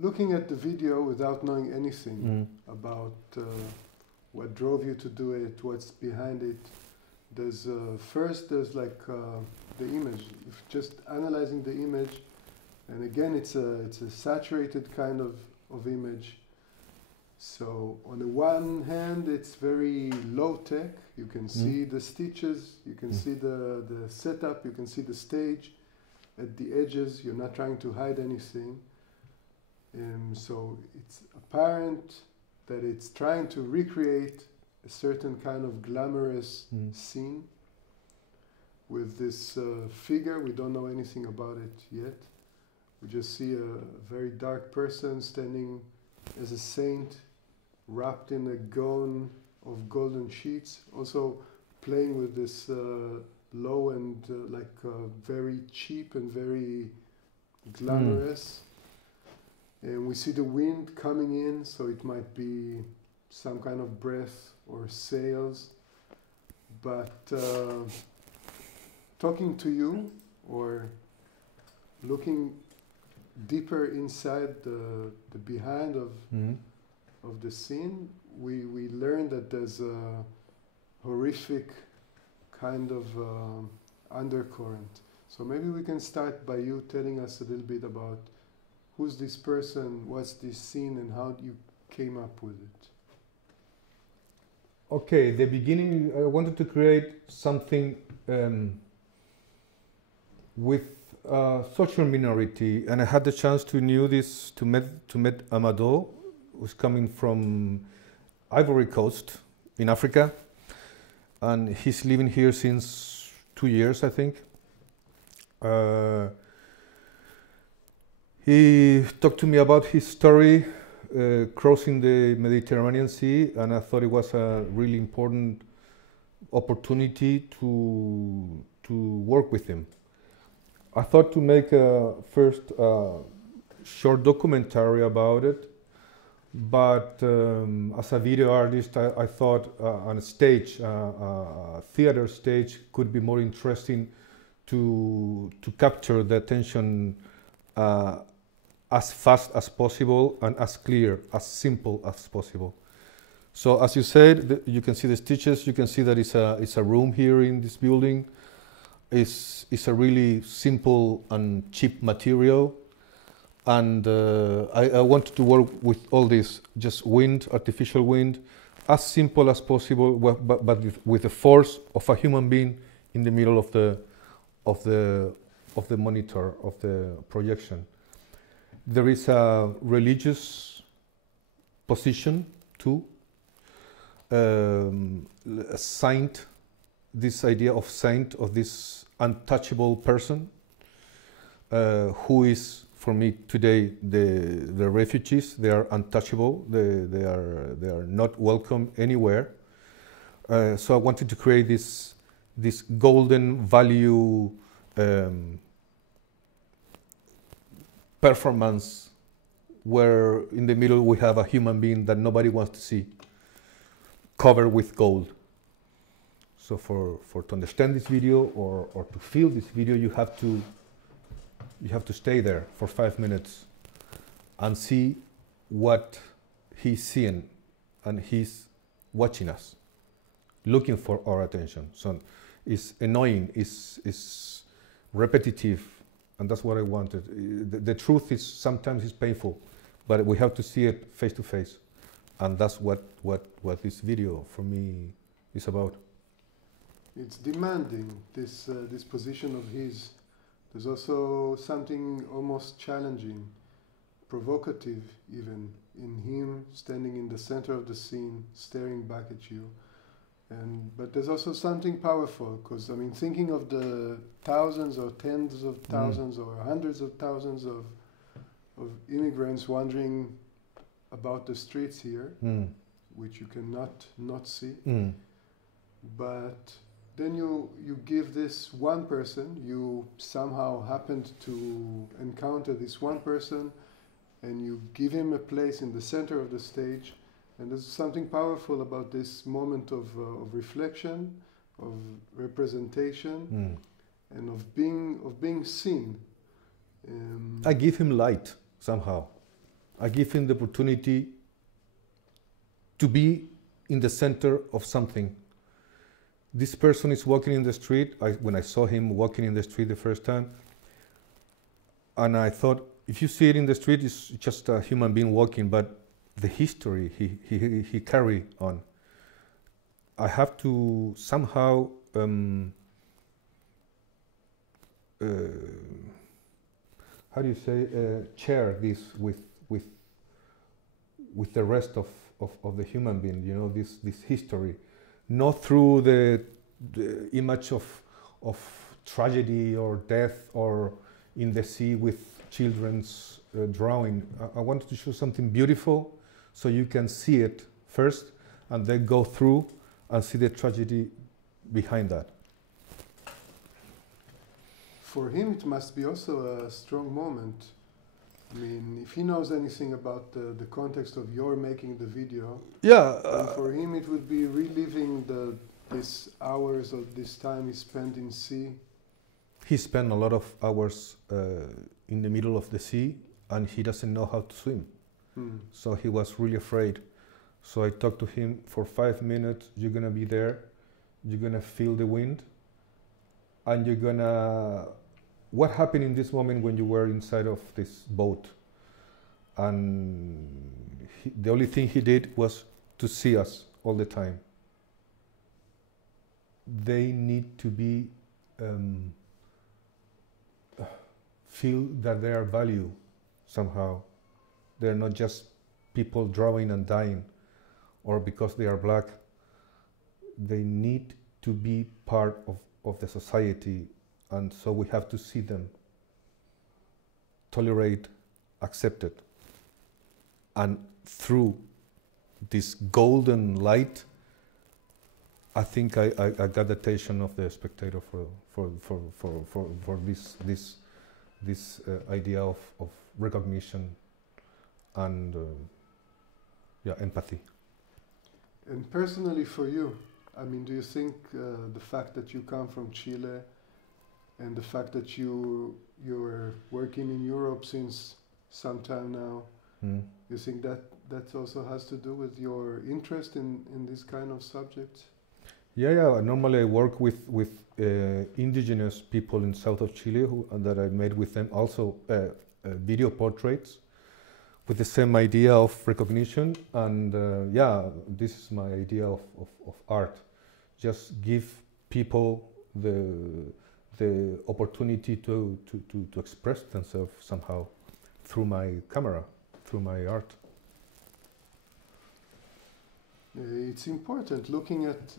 looking at the video without knowing anything about what drove you to do it, what's behind it, there's first there's like the image. If just analyzing the image, and again it's a saturated kind of image. So on the one hand, it's very low tech. You can see the stitches, you can see the setup, you can see the stage. At the edges, you're not trying to hide anything. So it's apparent that it's trying to recreate a certain kind of glamorous scene with this figure. We don't know anything about it yet. We just see a very dark person standing as a saint, wrapped in a gown of golden sheets, also playing with this low and very cheap and very glamorous. And we see the wind coming in, so it might be some kind of breath or sails. But talking to you or looking deeper inside the behind of the scene, we learn that there's a horrific kind of undercurrent. So maybe we can start by you telling us a little bit about who's this person, what's this scene, and how you came up with it. Okay, the beginning, I wanted to create something with social minority, and I had the chance to know this, to meet Amadou, who's coming from Ivory Coast in Africa, and he's living here since 2 years, I think. He talked to me about his story crossing the Mediterranean Sea, and I thought it was a really important opportunity to work with him. I thought to make a first short documentary about it, but as a video artist, I thought on a stage, a theater stage, could be more interesting to capture the attention as fast as possible and as clear, as simple as possible. So as you said, you can see the stitches, you can see that it's a room here in this building. It's a really simple and cheap material. And I wanted to work with all this, just wind, artificial wind, as simple as possible, but with the force of a human being in the middle of the monitor, of the projection. There is a religious position too, a saint, this idea of saint, of this untouchable person, who is, for me today, the refugees. They are untouchable. They are not welcome anywhere. So I wanted to create this golden value performance, where in the middle we have a human being that nobody wants to see, covered with gold. So to understand this video or to feel this video, you have to stay there for 5 minutes and see what he's seeing, and he's watching us, looking for our attention. So it's annoying, it's repetitive, and that's what I wanted. The truth is sometimes it's painful, but we have to see it face to face, and that's what this video for me is about. It's demanding, this position of his. There's also something almost challenging, provocative even, in him standing in the center of the scene, staring back at you. But there's also something powerful, because I mean, thinking of the thousands or tens of thousands or hundreds of thousands of immigrants wandering about the streets here, which you cannot not see. But then you give this one person, you somehow happened to encounter this one person, and you give him a place in the center of the stage. And there's something powerful about this moment of reflection, of representation, and of being seen. I give him light somehow. I give him the opportunity to be in the center of something. This person is walking in the street. When I saw him walking in the street the first time, and I thought, if you see it in the street, it's just a human being walking, but the history he carry on. I have to somehow how do you say, share this with the rest of the human being, you know, this history, not through the image of tragedy or death or in the sea with children's drawing. I wanted to show something beautiful so you can see it first and then go through and see the tragedy behind that. For him, it must be also a strong moment. I mean, if he knows anything about the context of your making the video, yeah, for him it would be reliving these hours of this time he spent in sea. He spent a lot of hours in the middle of the sea, and he doesn't know how to swim. So he was really afraid. So I talked to him for 5 minutes. You're gonna be there. You're gonna feel the wind, and you're gonna. What happened in this moment when you were inside of this boat? And the only thing he did was to see us all the time. They need to be feel that they are valued somehow. They're not just people drowning and dying, or because they are black. They need to be part of the society, and so we have to see them, tolerate, accept it. And through this golden light, I think I got the attention of the spectator for this idea of recognition and empathy. And personally for you, I mean, do you think the fact that you come from Chile and the fact that you're working in Europe since some time now, you think that also has to do with your interest in this kind of subjects? Yeah. Normally I work with indigenous people in south of Chile that I made with them also video portraits with the same idea of recognition. And this is my idea of art. Just give people the opportunity to express themselves somehow through my camera, through my art. It's important looking at,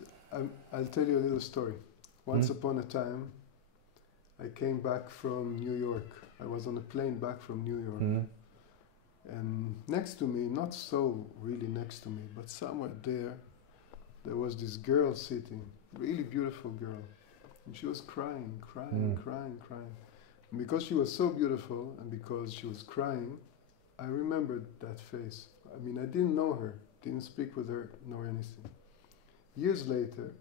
I'll tell you a little story. Once upon a time, I came back from New York. I was on a plane back from New York. And next to me, not so really next to me, but somewhere there was this girl sitting, really beautiful girl. And she was crying. And because she was so beautiful and because she was crying, I remembered that face. I mean, I didn't know her, didn't speak with her, nor anything. Years later,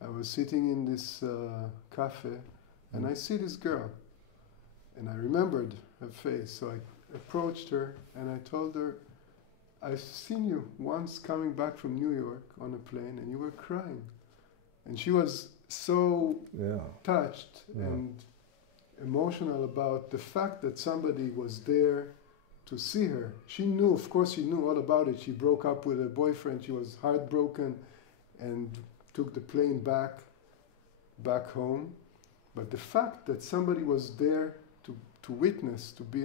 I was sitting in this cafe and I see this girl. And I remembered her face, so I approached her and I told her, I've seen you once coming back from New York on a plane and you were crying. And she was so touched and emotional about the fact that somebody was there to see her. She knew, of course she knew all about it. She broke up with her boyfriend, she was heartbroken and took the plane back home. But the fact that somebody was there to witness, to be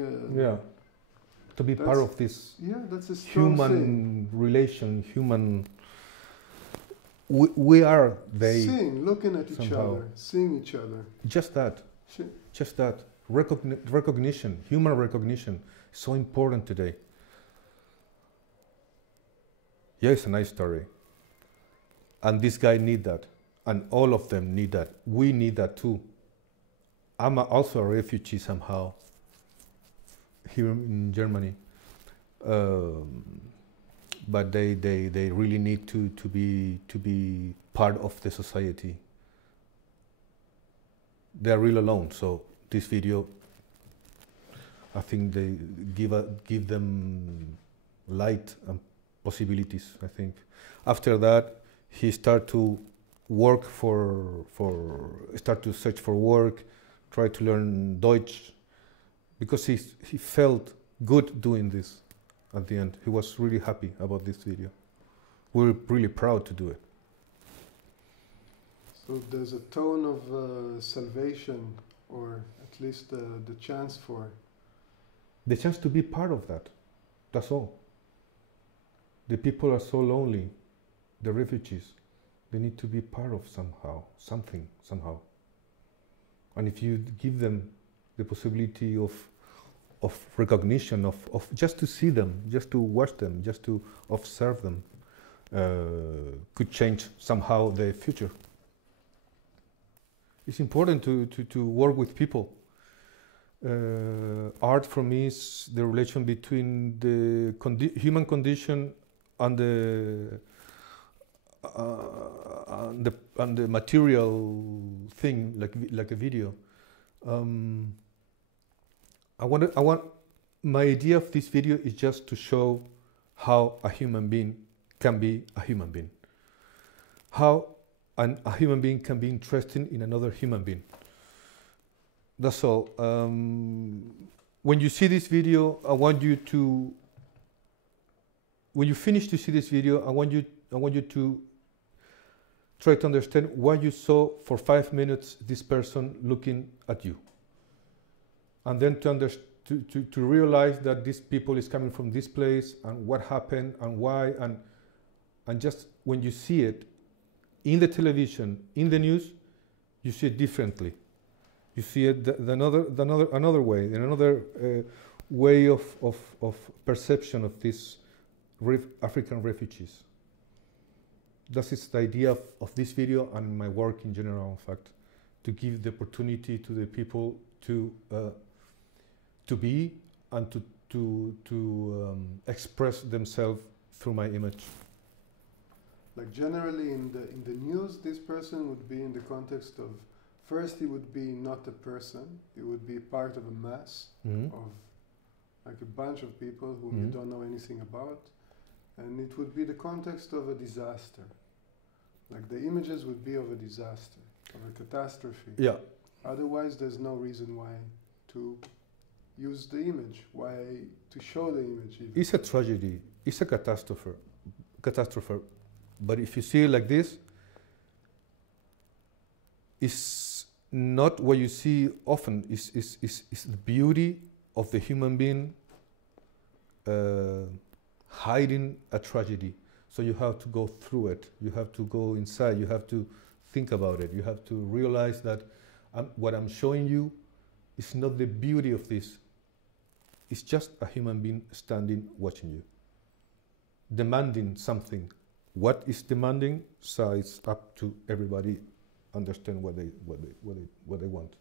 to be part of this that's a strong human thing. relation, human. We are they. Seeing, looking at each other, seeing each other. Just that. Just that. Recognition, human recognition, is so important today. Yeah, it's a nice story. And this guy need that, and all of them need that. We need that too. I'm also a refugee somehow here in Germany, but they really need to be part of the society. They are real alone. So this video, I think they give them light and possibilities. I think after that he started to work start to search for work, try to learn Deutsch, because he felt good doing this. At the end, he was really happy about this video. We were really proud to do it. So there's a tone of salvation, or at least the chance for... The chance to be part of that. That's all. The people are so lonely, the refugees. They need to be part of something, somehow. And if you give them the possibility of recognition, of just to see them, just to watch them, just to observe them, could change somehow the future. It's important to work with people. Art for me is the relation between the human condition and the material thing, like a video. My idea of this video is just to show how a human being can be a human being. How a human being can be interested in another human being. That's all. When you see this video, I want you to, when you finish to see this video, I want you to try to understand why you saw for 5 minutes this person looking at you. And then to realize that this people is coming from this place and what happened and why, and just when you see it in the television, in the news, you see it differently. You see it another way, another way of perception of these African refugees. That is the idea of this video and my work in general, in fact, to give the opportunity to the people to be and to express themselves through my image. Like generally in the news, this person would be in the context of, first he would be not a person, he would be part of a mass of like a bunch of people whom you don't know anything about, and it would be the context of a disaster. Like the images would be of a disaster, of a catastrophe. Yeah. Otherwise there's no reason why to use the image, why to show the image even. It's a tragedy, it's a catastrophe. But if you see it like this, it's not what you see often. It's the beauty of the human being hiding a tragedy. So you have to go through it. You have to go inside. You have to think about it. You have to realize that what I'm showing you is not the beauty of this. It's just a human being standing watching you, demanding something. What is demanding? So it's up to everybody understand what they want.